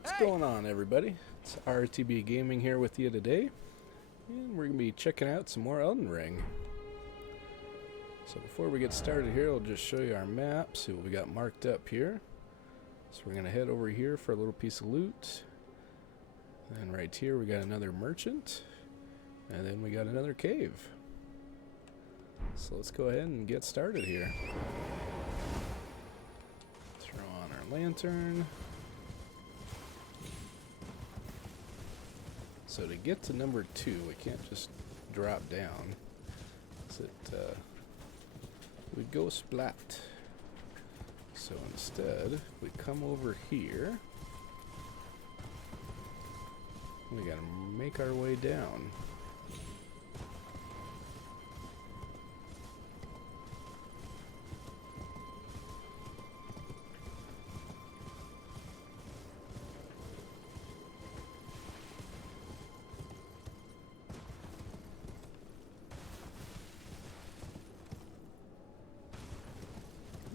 What's going on, everybody? It's RTB Gaming here with you today, and we're going to be checking out some more Elden Ring. So before we get started here, I'll just show you our map, see what we got marked up here. So we're going to head over here for a little piece of loot. And right here we got another merchant, and then we got another cave. So let's go ahead and get started here. Throw on our lantern. So to get to number 2, we can't just drop down. We go splat. So instead, we come over here. We gotta make our way down.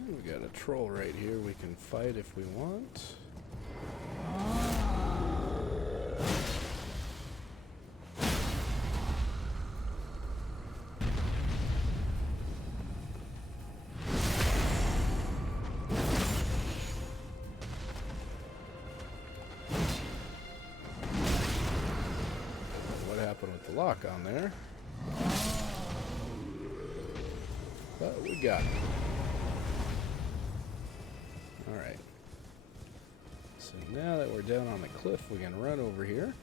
We got a troll right here we can fight if we want. What happened with the lock on there? But we got it. Alright, so now that we're down on the cliff, we can run over here.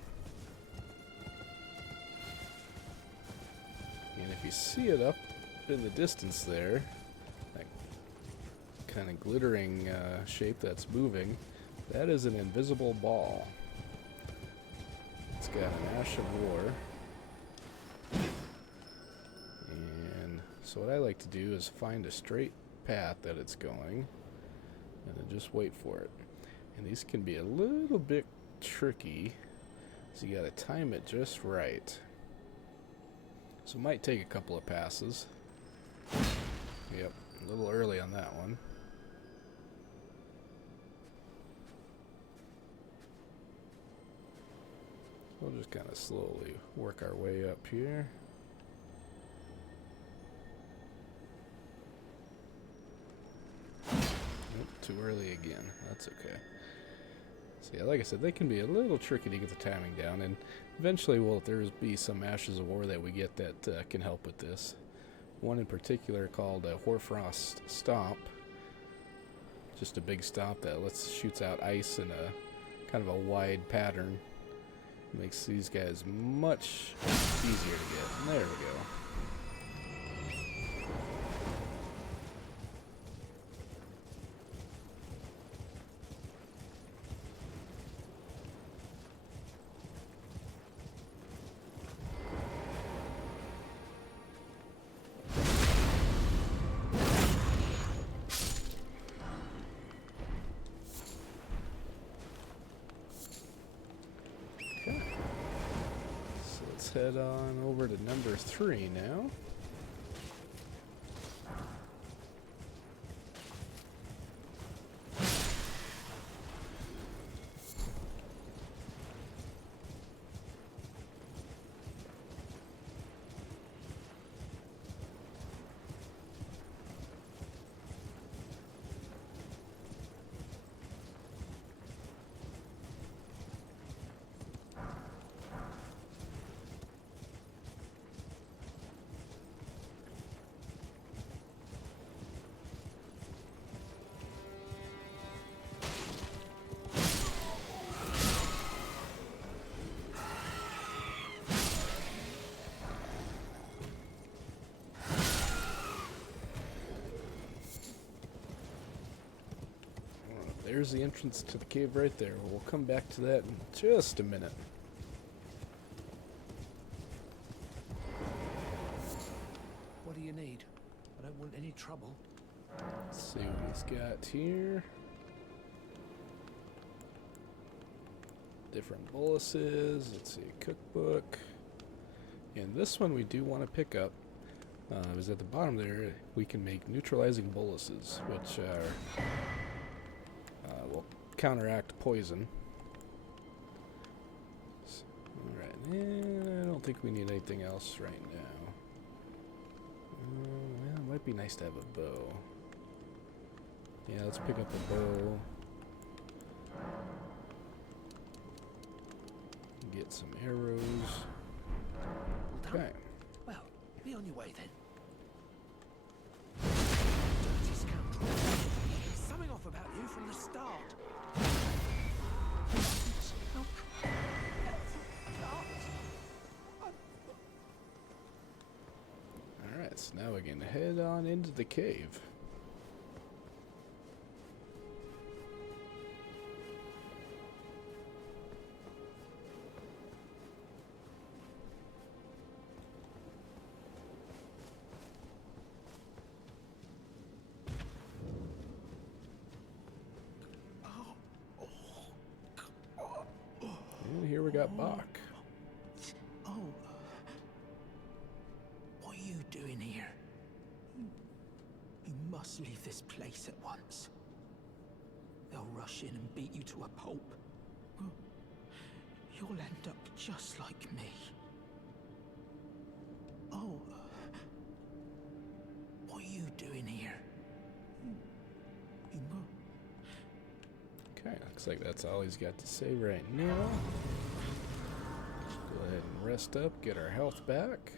And if you see it up in the distance there, that kind of glittering shape that's moving, that is an invisible ball. It's got an Ash of War. And so what I like to do is find a straight path that it's going, and then just wait for it. And these can be a little bit tricky, so you gotta time it just right. So it might take a couple of passes. Yep, a little early on that one. We'll just kind of slowly work our way up here. Too early again. That's okay. So yeah, like I said, they can be a little tricky to get the timing down, and eventually there's be some Ashes of War that we get that can help with this. One in particular called Hoarfrost Stomp. Just a big stomp that shoots out ice in a kind of a wide pattern. Makes these guys much easier to get. And there we go. Let's head on over to number 3 now. There's the entrance to the cave right there. We'll come back to that in just a minute. What do you need? I don't want any trouble. Let's see what he's got here. Different boluses. Let's see, cookbook. And this one we do want to pick up. Is at the bottom there, we can make neutralizing boluses, which are will counteract poison. And I don't think we need anything else right now. Well, it might be nice to have a bow. Yeah, let's pick up a bow. Get some arrows. All done? Okay. Well, be on your way then. Dirty scoundrel. Something off about you from the start. Alright, so now we can head on into the cave. And here we got Bach. Oh. What are you doing here? You must leave this place at once. They'll rush in and beat you to a pulp. You'll end up just like me. Oh. What are you doing here? You must... Okay, looks like that's all he's got to say right now. Go ahead and rest up, get our health back.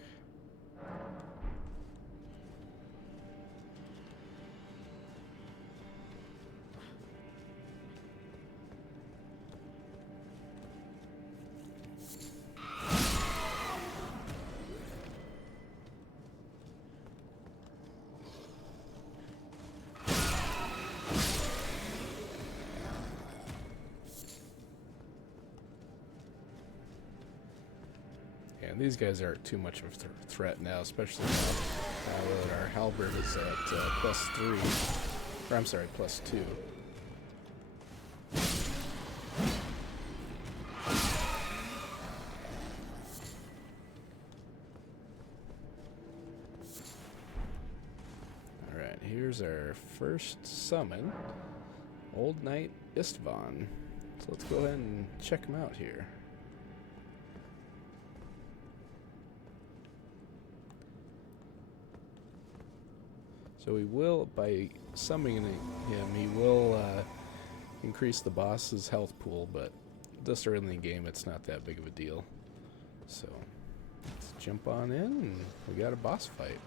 And these guys aren't too much of a threat now, especially now that our halberd is at +3. Or I'm sorry, +2. Alright, here's our first summon. Old Knight Istvan. So let's go ahead and check him out here. So he will, by summoning him, he will increase the boss's health pool, but this early in the game, it's not that big of a deal. So let's jump on in, and we got a boss fight.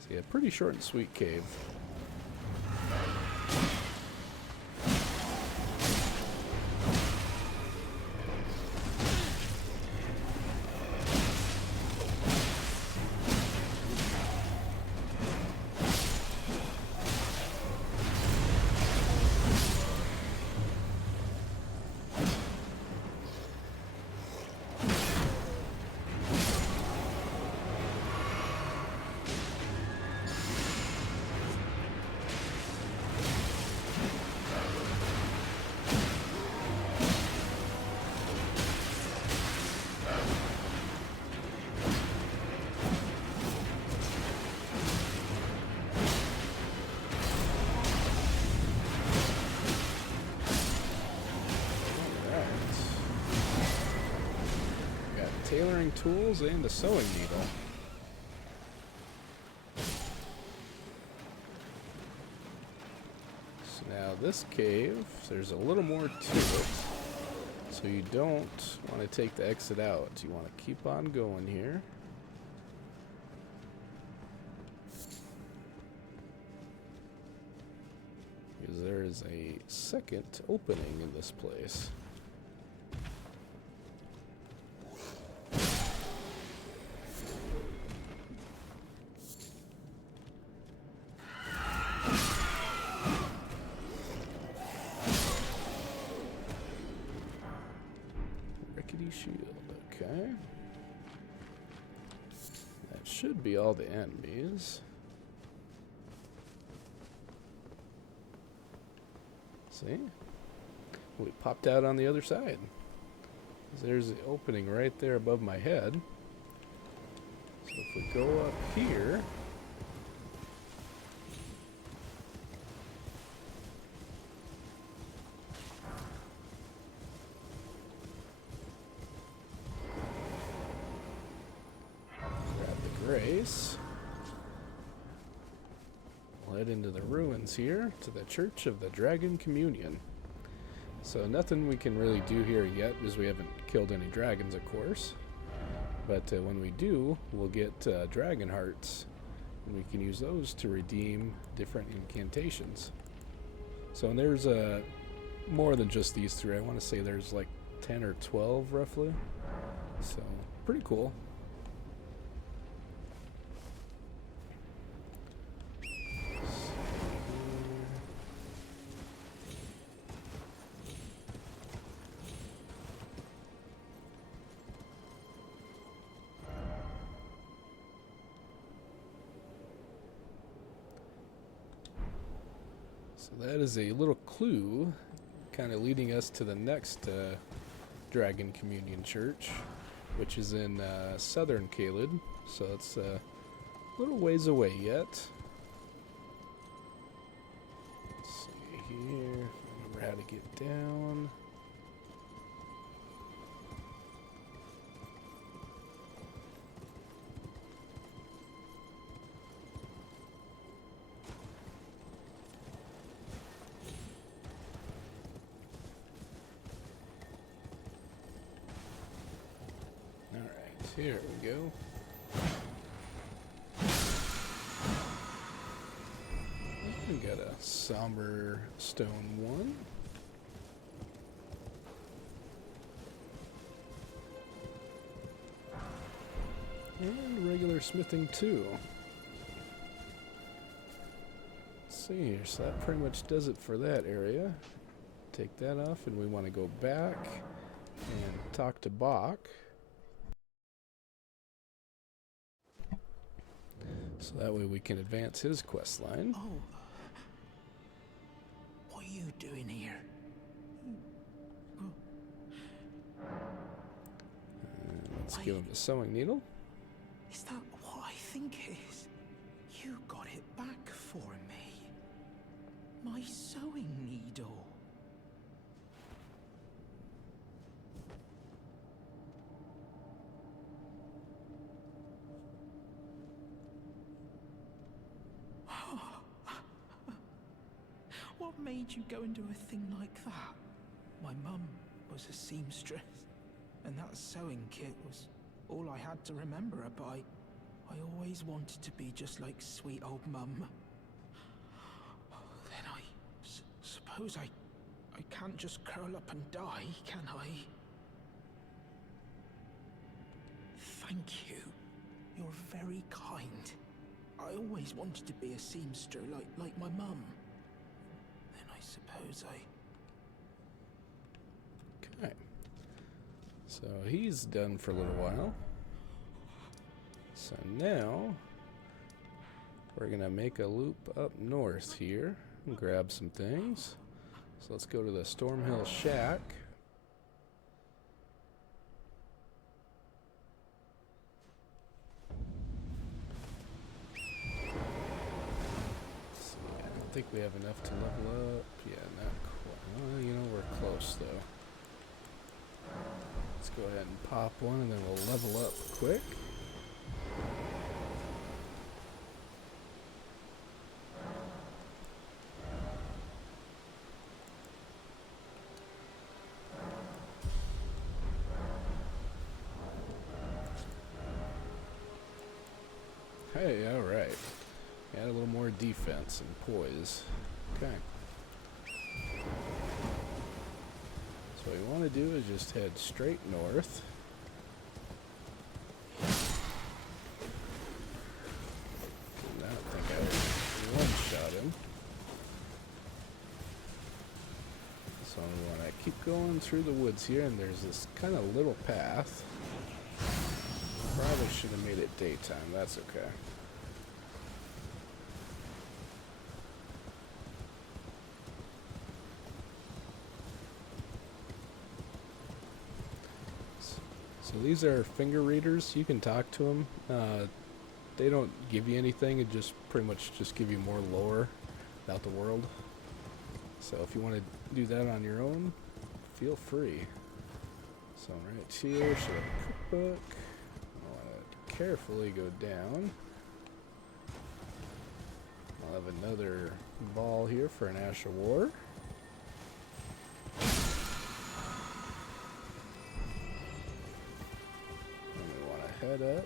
So yeah, pretty short and sweet cave. Tailoring tools and a sewing needle. So now this cave, there's a little more to it. So you don't want to take the exit out. You want to keep on going here. Because there is a second opening in this place. Shield, okay. That should be all the enemies. See? We popped out on the other side. There's the opening right there above my head. So if we go up here, grace. We'll head into the ruins here to the Church of the Dragon Communion. So nothing we can really do here yet because we haven't killed any dragons, of course. But when we do, we'll get dragon hearts. And we can use those to redeem different incantations. So and there's more than just these three. I want to say there's like 10 or 12 roughly. So pretty cool. So that is a little clue kind of leading us to the next Dragon Communion Church, which is in southern Caelid. So it's a little ways away yet. Let's see here. Remember how to get down. Here we go. We got a somber stone one. And regular smithing two. Let's see here, so that pretty much does it for that area. Take that off and we want to go back and talk to Bach. So that way we can advance his quest line. Oh. What are you doing here? Let's give him the sewing needle. Is that what I think it is? You got it back for me. My sewing needle. What made you go and do a thing like that? My mum was a seamstress, and that sewing kit was all I had to remember her by. I always wanted to be just like sweet old mum. Then I suppose I can't just curl up and die, can I? Thank you. You're very kind. I always wanted to be a seamster like my mum. I suppose Okay. So he's done for a little while. So now we're gonna make a loop up north here and grab some things. So let's go to the Stormhill Shack. I think we have enough to level up. Yeah, not quite. Well, you know, we're close though. Let's go ahead and pop one and then we'll level up quick. Hey, alright. Add a little more defense and poise. Okay. So what we want to do is just head straight north. Did not think I would one-shot him. So we want to keep going through the woods here, and there's this kind of little path. Probably should have made it daytime. That's okay. So these are finger readers. You can talk to them. They don't give you anything. It just pretty much just give you more lore about the world. So if you want to do that on your own, feel free. So right here, should have a cookbook. carefully go down. I'll have another ball here for an Ash of War. And we want to head up.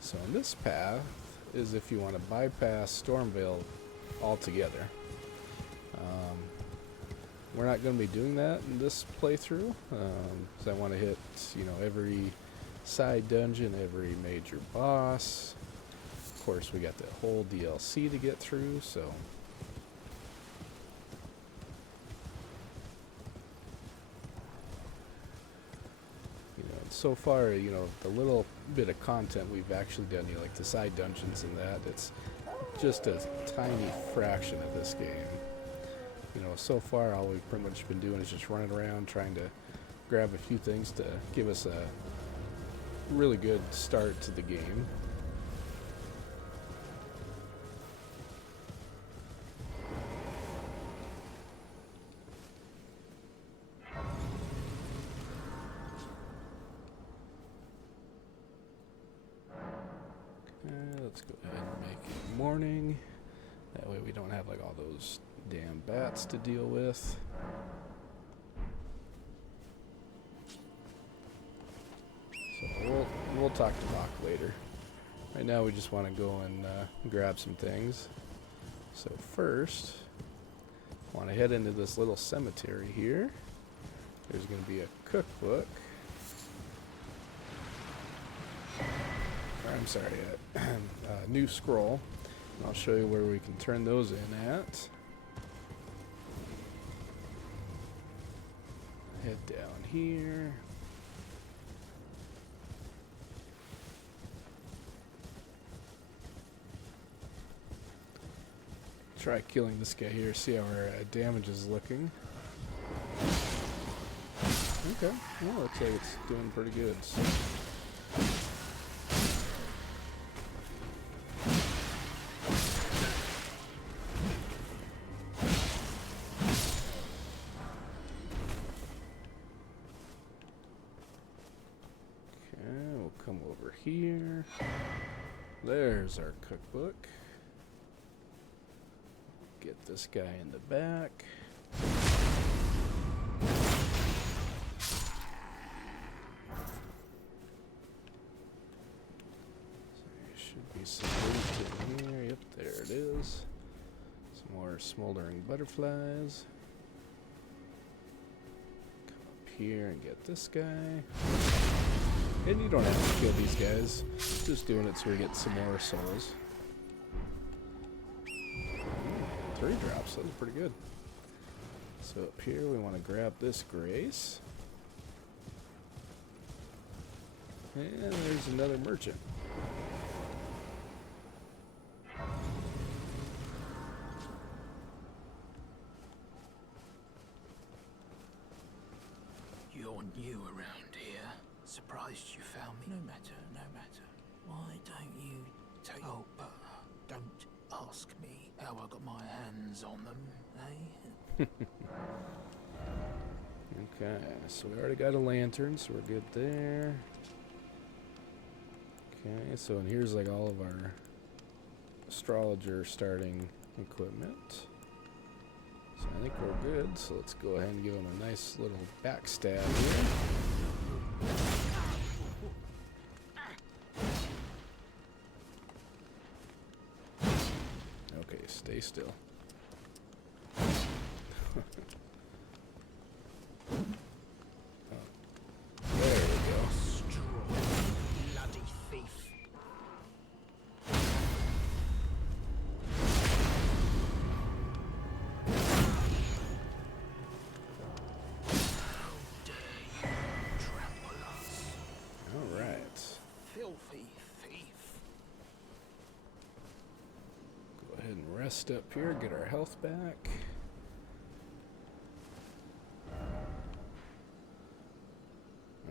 So on this path is if you want to bypass Stormveil altogether. We're not going to be doing that in this playthrough, because I want to hit, you know, every side dungeon, every major boss. Of course, we got that whole DLC to get through, so. You know, so far, you know, the little bit of content we've actually done, you know, like the side dungeons and that, it's just a tiny fraction of this game. You know, so far all we've pretty much been doing is just running around trying to grab a few things to give us a really good start to the game. Okay, let's go ahead and make it morning. That way we don't have like all those damn bats to deal with. So we'll talk to Doc later. Right now we just want to go and grab some things. So first, I want to head into this little cemetery here. There's going to be a cookbook. I'm sorry, a new scroll. I'll show you where we can turn those in at. Head down here. Try killing this guy here, see how our damage is looking. Okay, well, looks like it's doing pretty good. So. Come over here. There's our cookbook. Get this guy in the back. So there should be some loot in here. Yep, there it is. Some more smoldering butterflies. Come up here and get this guy. And you don't have to kill these guys. Just doing it so we get some more souls. 3 drops, that was pretty good. So up here we want to grab this Grace. And there's another merchant. You're new around here. Surprised you found me. No matter, no matter. Why don't you take... Oh, but don't ask me how I got my hands on them, eh? Okay, so we already got a lantern, so we're good there. Okay, so and here's like all of our astrologer starting equipment. So I think we're good, so let's go ahead and give him a nice little backstab here. Okay, stay still. There we go. Bloody thief. How dare you trample us? All right. Filthy thief. Go ahead and rest up here, get our health back.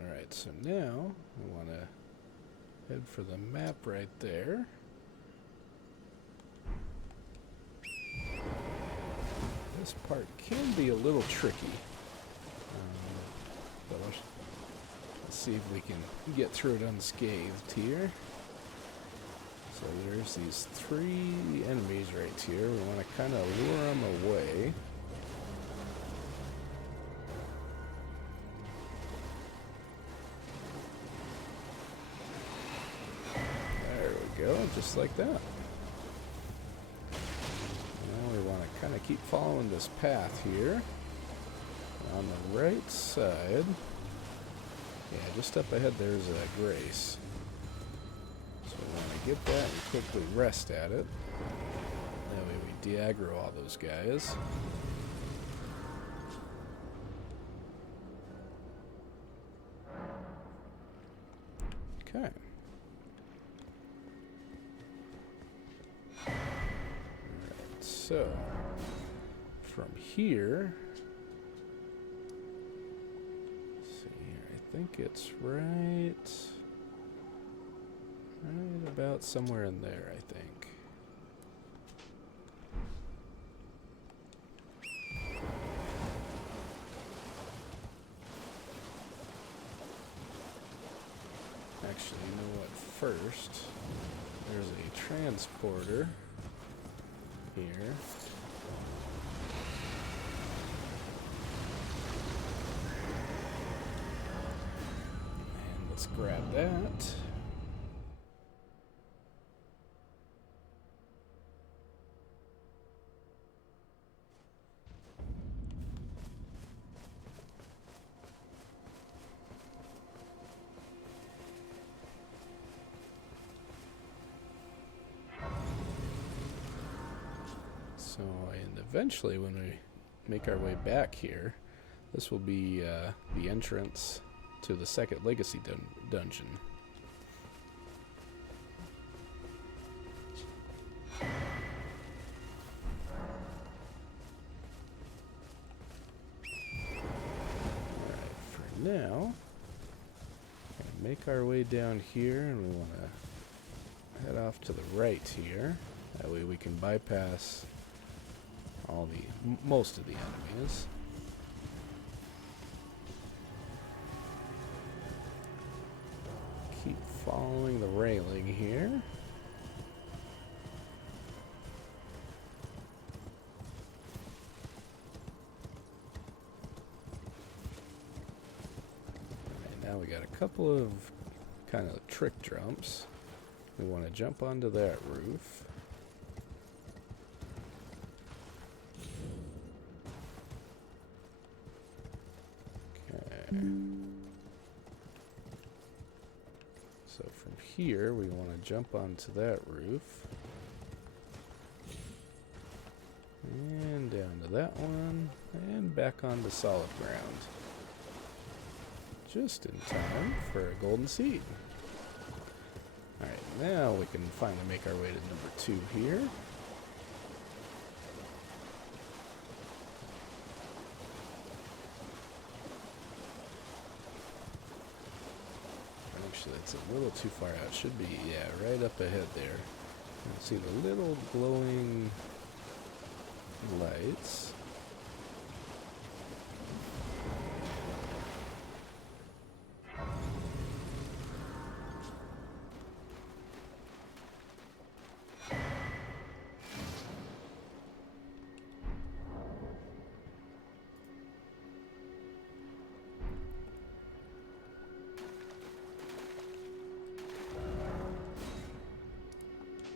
Alright, so now we want to head for the map right there. This part can be a little tricky. see if we can get through it unscathed here. So there's these 3 enemies right here. We want to kind of lure them away. There we go, just like that. Now we want to kind of keep following this path here. On the right side, yeah, just up ahead there's a Grace. So we want to get that and quickly rest at it. That way we de-aggro all those guys. Okay. Alright, so from here, I think it's right about somewhere in there, I think. Actually, you know what? First, there's a transporter here. Let's grab that. So, and eventually when we make our way back here, this will be the entrance to the second legacy dungeon. Alright, for now, make our way down here, and we want to head off to the right here. That way we can bypass all the most of the enemies. Keep following the railing here. Alright, now we got a couple of kind of trick jumps. We want to jump onto that roof. Okay. So from here, we want to jump onto that roof. And down to that one. And back onto solid ground. Just in time for a golden seed. Alright, now we can finally make our way to number 2 here. Actually, it's a little too far out. It should be, yeah, right up ahead there. You can see the little glowing lights.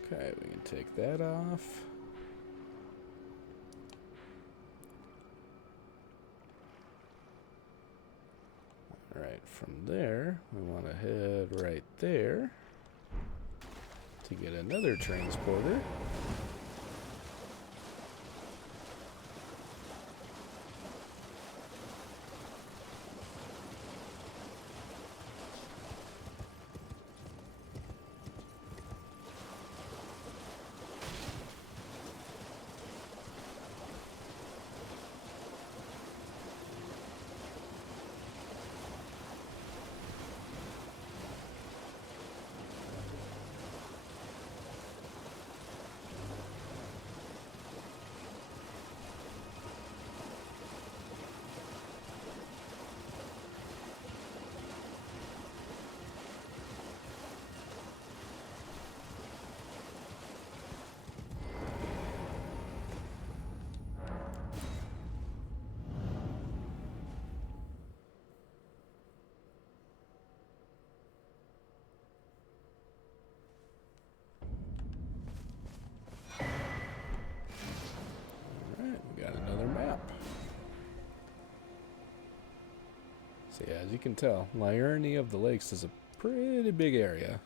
Okay, we can take that off. Alright, from there, we want to head right there to get another transporter. So yeah, as you can tell, Liurny of the Lakes is a pretty big area.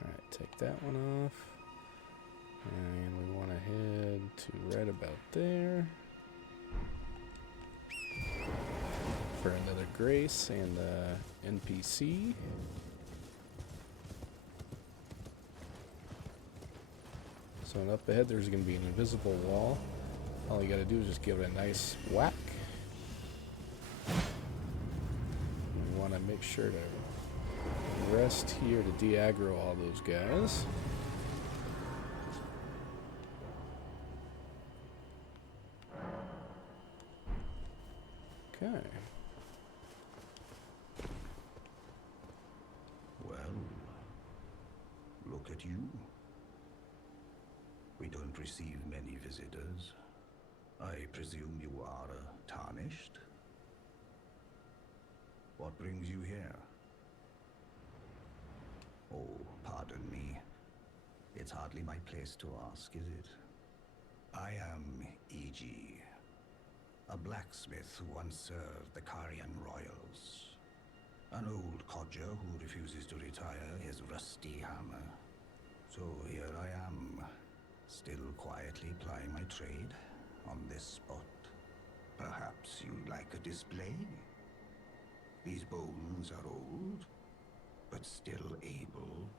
Alright, take that one off. And we want to head to right about there. For another Grace and NPC. So up ahead there's going to be an invisible wall. All you got to do is just give it a nice whack. We want to make sure to rest here to de-aggro all those guys. Okay. Well, look at you. We don't receive many visitors. I presume you are tarnished? What brings you here? Oh, pardon me. It's hardly my place to ask, is it? I am E.G., a blacksmith who once served the Carian royals. An old codger who refuses to retire his rusty hammer. So here I am, still quietly plying my trade on this spot. Perhaps you'd like a display? These bones are old, but still able.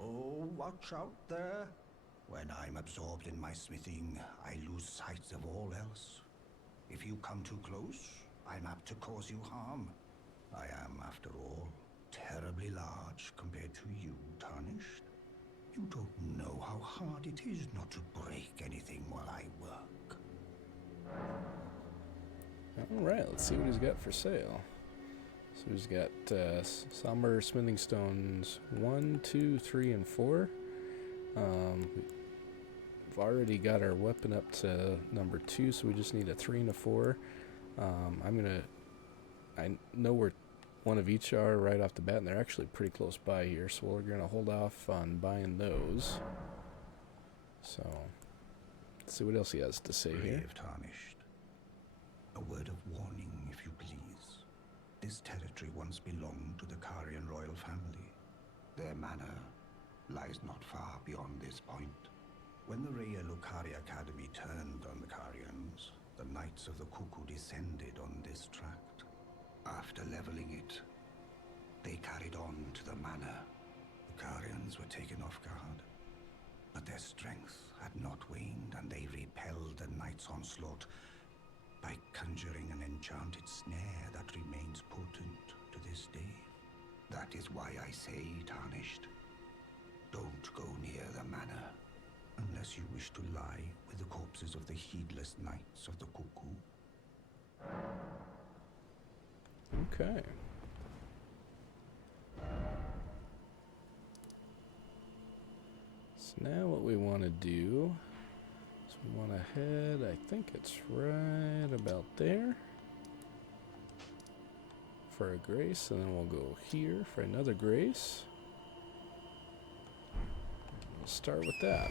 Oh, watch out there. When I'm absorbed in my smithing, I lose sight of all else. If you come too close, I'm apt to cause you harm. I am, after all, terribly large compared to you, Tarnished. You don't know how hard it is not to break anything while I work. Alright, let's see what he's got for sale. So he's got somber smithing stones 1, 2, 3, and 4. We've already got our weapon up to number 2, so we just need a 3 and a 4. I know where one of each are right off the bat, and they're actually pretty close by here, so we're gonna hold off on buying those. So let's see what else he has to say here. Brave Tarnished. A word of warning, if you please. This territory once belonged to the Carian royal family. Their manor lies not far beyond this point. When the Raya Lucari Academy turned on the Carians, the Knights of the Cuckoo descended on this tract. After leveling it, they carried on to the manor. The Carians were taken off guard, but their strength had not waned, and they repelled the Knight's onslaught by conjuring an enchanted snare that remains potent to this day. That is why I say, Tarnished, don't go near the manor, unless you wish to lie with the corpses of the heedless Knights of the Cuckoo. Okay. So now what we want to do is we want to head, I think it's right about there, for a Grace, and then we'll go here for another Grace. We'll start with that.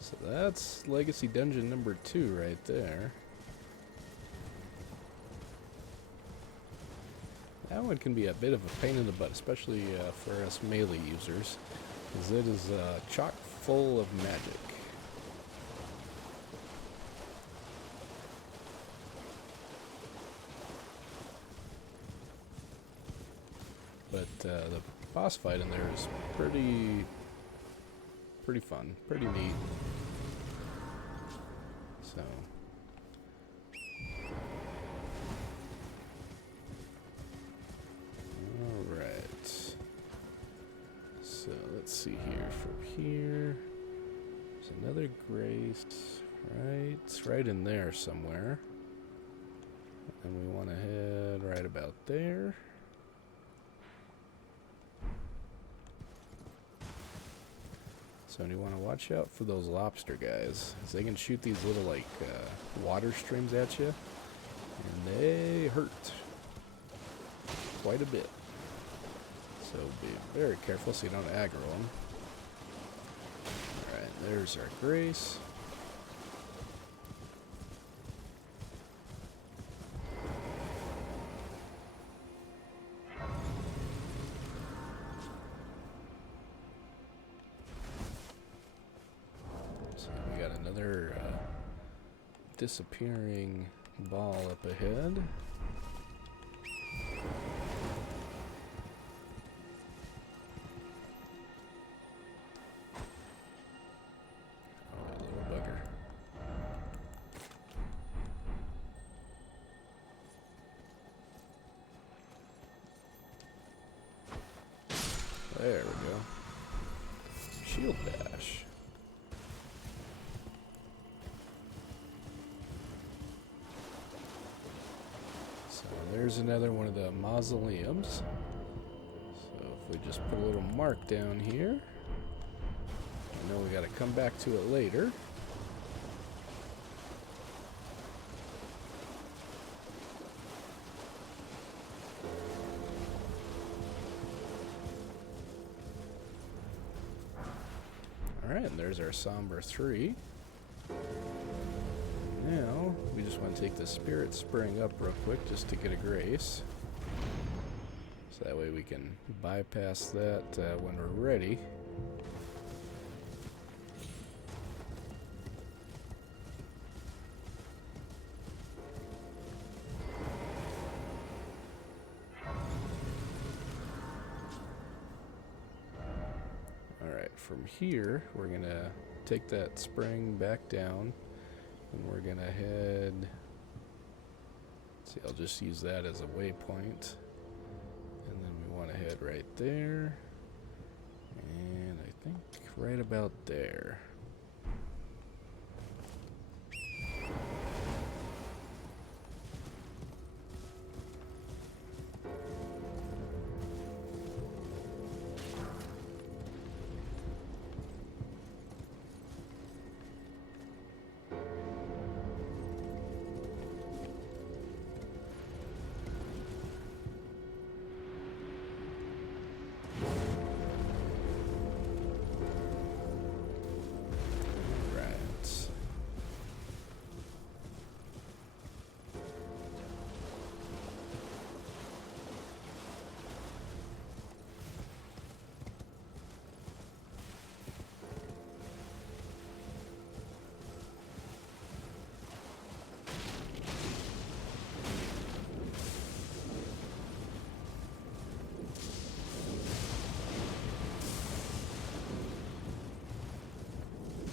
So that's Legacy Dungeon number 2 right there. That one can be a bit of a pain in the butt, especially for us melee users, because it is chock full of magic. But the boss fight in there is pretty fun, pretty neat. So see here. From here, there's another grace, right? It's right in there somewhere. And we want to head right about there. So you want to watch out for those lobster guys, 'cause they can shoot these little like water streams at you, and they hurt quite a bit. So be very careful so you don't aggro them. Alright, there's our grace. So we got another disappearing ball up ahead. There we go. Shield bash. So there's another one of the mausoleums. So if we just put a little mark down here, I know we got to come back to it later. Alright, and there's our Somber 3. Now, we just want to take the Spirit Spring up real quick just to get a grace. So that way we can bypass that when we're ready. From here, we're gonna take that spring back down, and we're gonna head. See, I'll just use that as a waypoint, and then we want to head right there, and I think right about there.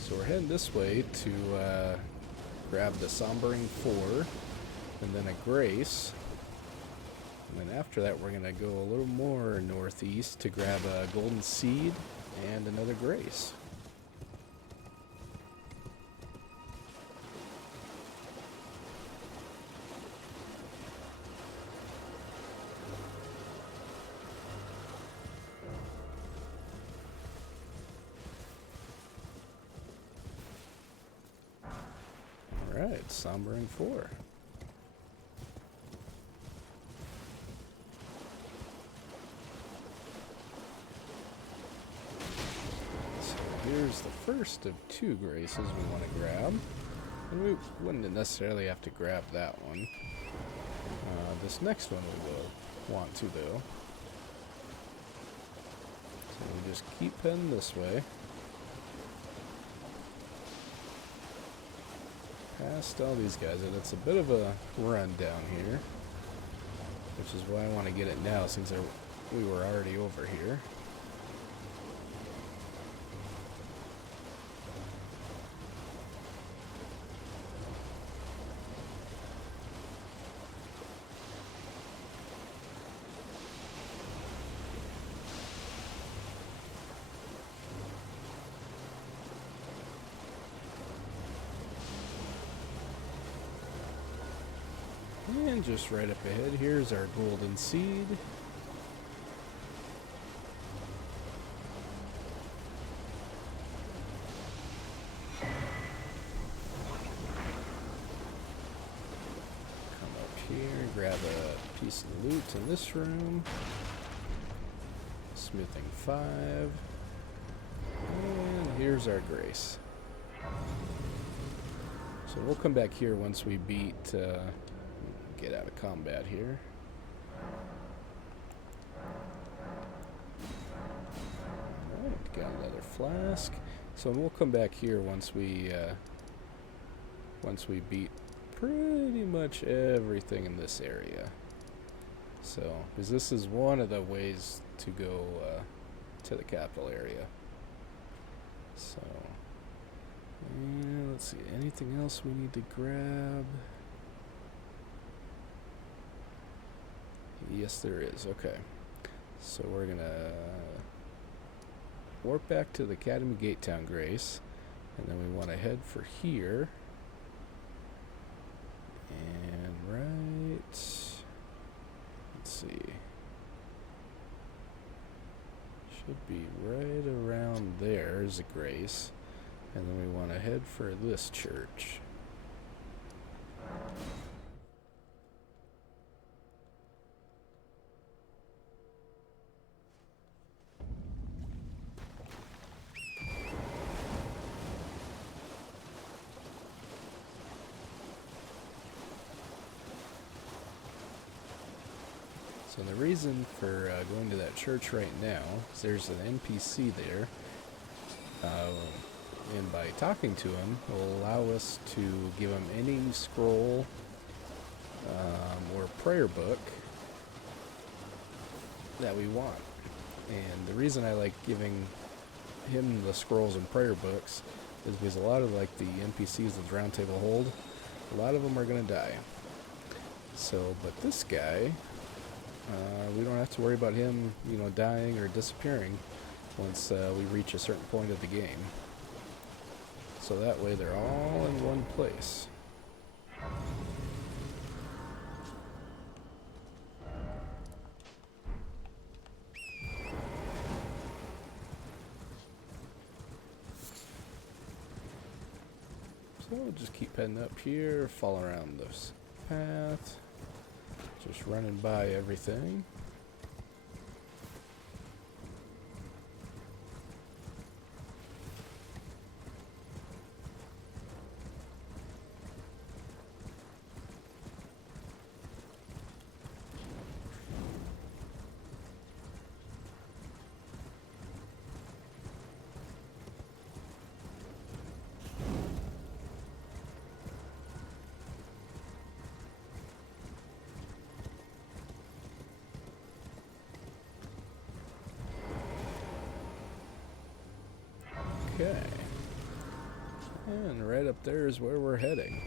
So we're heading this way to grab the Sombering 4 and then a Grace. And then after that we're going to go a little more northeast to grab a Golden Seed and another Grace. Alright, Sombering 4. So here's the first of 2 Graces we want to grab. And we wouldn't necessarily have to grab that one. This next one we will want to though. So we just keep heading this way. Past all these guys, and it's a bit of a run down here, which is why I want to get it now since we were already over here. And just right up ahead, here's our golden seed. Come up here, grab a piece of loot in this room. Smithing 5. And here's our grace. So we'll come back here once we beat, get out of combat here. Alright, got another flask. So we'll come back here once we beat pretty much everything in this area. So, because this is one of the ways to go to the capital area. So, and let's see, anything else we need to grab? Yes, there is. Okay. So we're going to warp back to the Academy Gate Town, Grace. And then we want to head for here. And right... let's see. Should be right around there is a Grace. And then we want to head for this church. So the reason for going to that church right now is there's an NPC there. And by talking to him, will allow us to give him any scroll or prayer book that we want. And the reason I like giving him the scrolls and prayer books is because a lot of like the NPCs that the round table hold, a lot of them are going to die. So, but this guy, we don't have to worry about him, you know, dying or disappearing once we reach a certain point of the game. So that way they're all in one place. So we'll just keep heading up here, follow around this path, just running by everything. Okay. And right up there is where we're heading.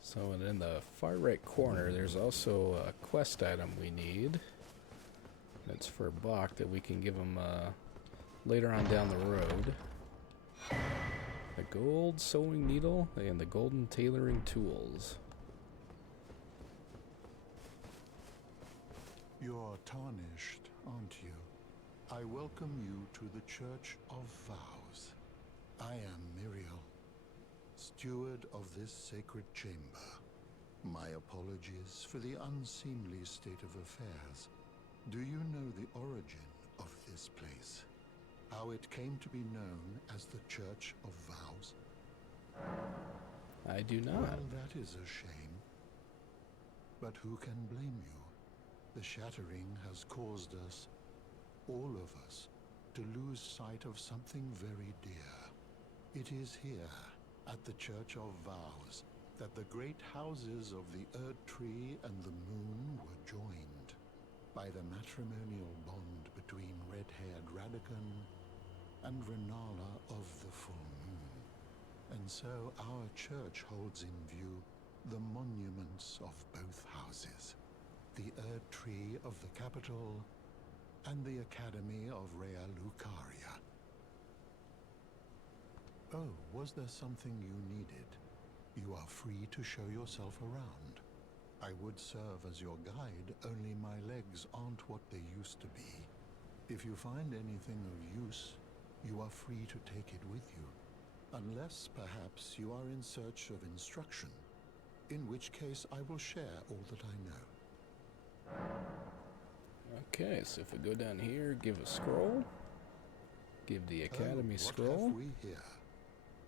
So, and in the far right corner, there's also a quest item we need. It's for Bach that we can give him later on down the road. A gold sewing needle and the golden tailoring tools. You're tarnished, aren't you? I welcome you to the Church of Vows. I am Miriel, steward of this sacred chamber. My apologies for the unseemly state of affairs. Do you know the origin of this place? How it came to be known as the Church of Vows? I do not. Well, that is a shame. But who can blame you? The shattering has caused us, all of us, to lose sight of something very dear. It is here, at the Church of Vows, that the great houses of the Erd Tree and the Moon were joined by the matrimonial bond between red-haired Radagon and Renala of the Full Moon. And so our church holds in view the monuments of both houses, the Erd Tree of the capital and the Academy of Rea Lucaria. Oh, was there something you needed? You are free to show yourself around. I would serve as your guide, only my legs aren't what they used to be. If you find anything of use, you are free to take it with you. Unless, perhaps, you are in search of instruction, in which case I will share all that I know. Okay, so if we go down here, give a scroll. Give the Academy scroll. What have we here?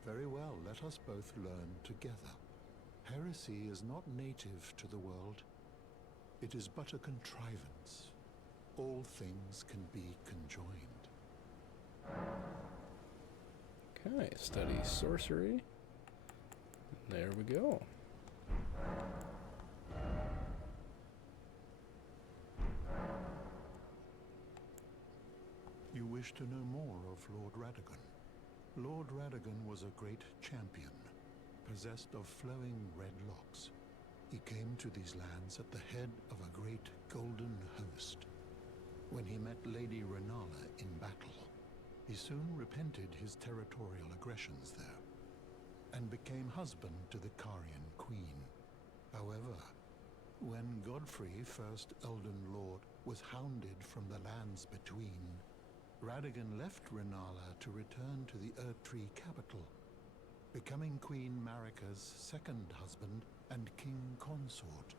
Very well, let us both learn together. Heresy is not native to the world. It is but a contrivance. All things can be conjoined. Okay, study sorcery. There we go. You wish to know more of Lord Radagon? Lord Radagon was a great champion, possessed of flowing red locks. He came to these lands at the head of a great golden host. When he met Lady Renala in battle, he soon repented his territorial aggressions there, and became husband to the Carian queen. However, when Godfrey, first Elden Lord, was hounded from the lands between, Radagon left Renala to return to the Erdtree capital, becoming Queen Marika's second husband and king consort,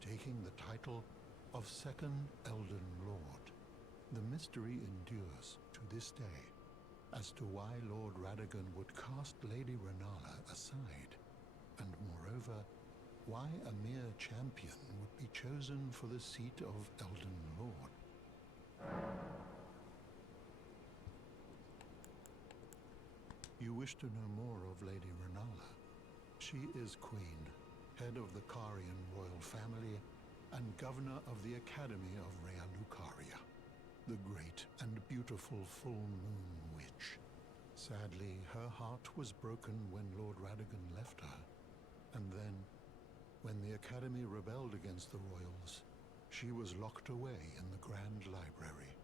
taking the title of Second Elden Lord. The mystery endures to this day as to why Lord Radagon would cast Lady Renala aside, and moreover, why a mere champion would be chosen for the seat of Elden Lord. You wish to know more of Lady Renala? She is queen, head of the Carian royal family, and governor of the Academy of Rea Lucaria, the great and beautiful full moon witch. Sadly, her heart was broken when Lord Radagon left her, and then, when the Academy rebelled against the royals, she was locked away in the Grand Library.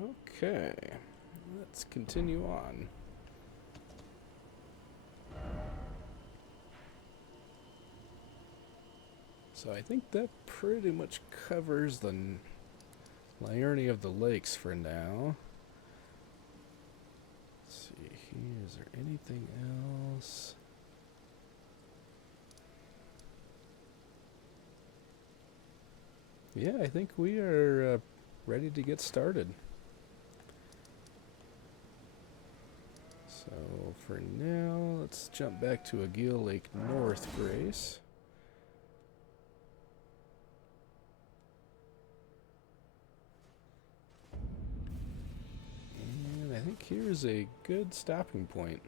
Okay, let's continue on. So I think that pretty much covers the Liurny of the Lakes for now. Let's see here, is there anything else? Yeah, I think we are ready to get started. So for now, let's jump back to Aguil Lake North, Grace. And I think here's a good stopping point.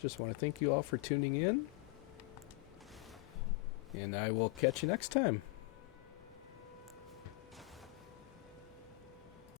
Just want to thank you all for tuning in, and I will catch you next time.